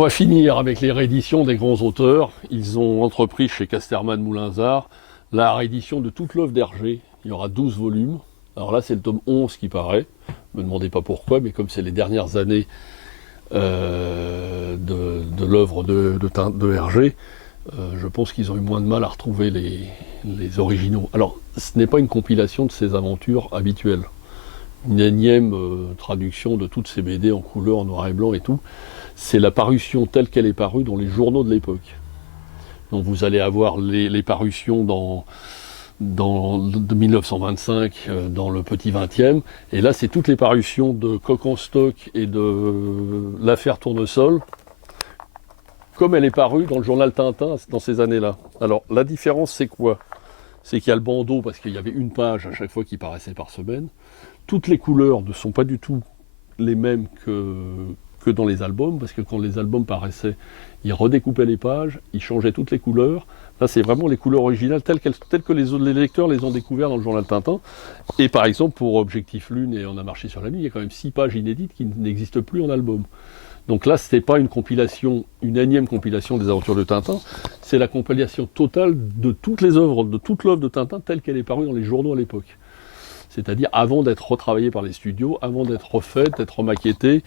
on va finir avec les rééditions des grands auteurs. Ils ont entrepris chez Casterman Moulinsart la réédition de toute l'œuvre d'Hergé. Il y aura 12 volumes. Alors là, c'est le tome 11 qui paraît. Ne me demandez pas pourquoi, mais comme c'est les dernières années de l'œuvre de Hergé, je pense qu'ils ont eu moins de mal à retrouver les originaux. Alors, ce n'est pas une compilation de ses aventures habituelles. Une énième traduction de toutes ces BD en couleur, en noir et blanc et tout. C'est la parution telle qu'elle est parue dans les journaux de l'époque. Donc vous allez avoir les parutions de 1925 dans le Petit 20e, et là c'est toutes les parutions de Coq en stock et de l'affaire Tournesol, comme elle est parue dans le journal Tintin dans ces années-là. Alors la différence c'est quoi? C'est qu'il y a le bandeau, parce qu'il y avait une page à chaque fois qui paraissait par semaine. Toutes les couleurs ne sont pas du tout les mêmes que dans les albums, parce que quand les albums paraissaient, ils redécoupaient les pages, ils changeaient toutes les couleurs. Là, c'est vraiment les couleurs originales telles que les lecteurs les ont découvertes dans le journal Tintin. Et par exemple, pour Objectif Lune et On a marché sur la Lune, il y a quand même 6 pages inédites qui n'existent plus en album. Donc là, ce n'est pas une compilation, une énième compilation des aventures de Tintin, c'est la compilation totale de toutes les œuvres, de toute l'œuvre de Tintin telle qu'elle est parue dans les journaux à l'époque. C'est-à-dire avant d'être retravaillée par les studios, avant d'être refaite, d'être remaquettée,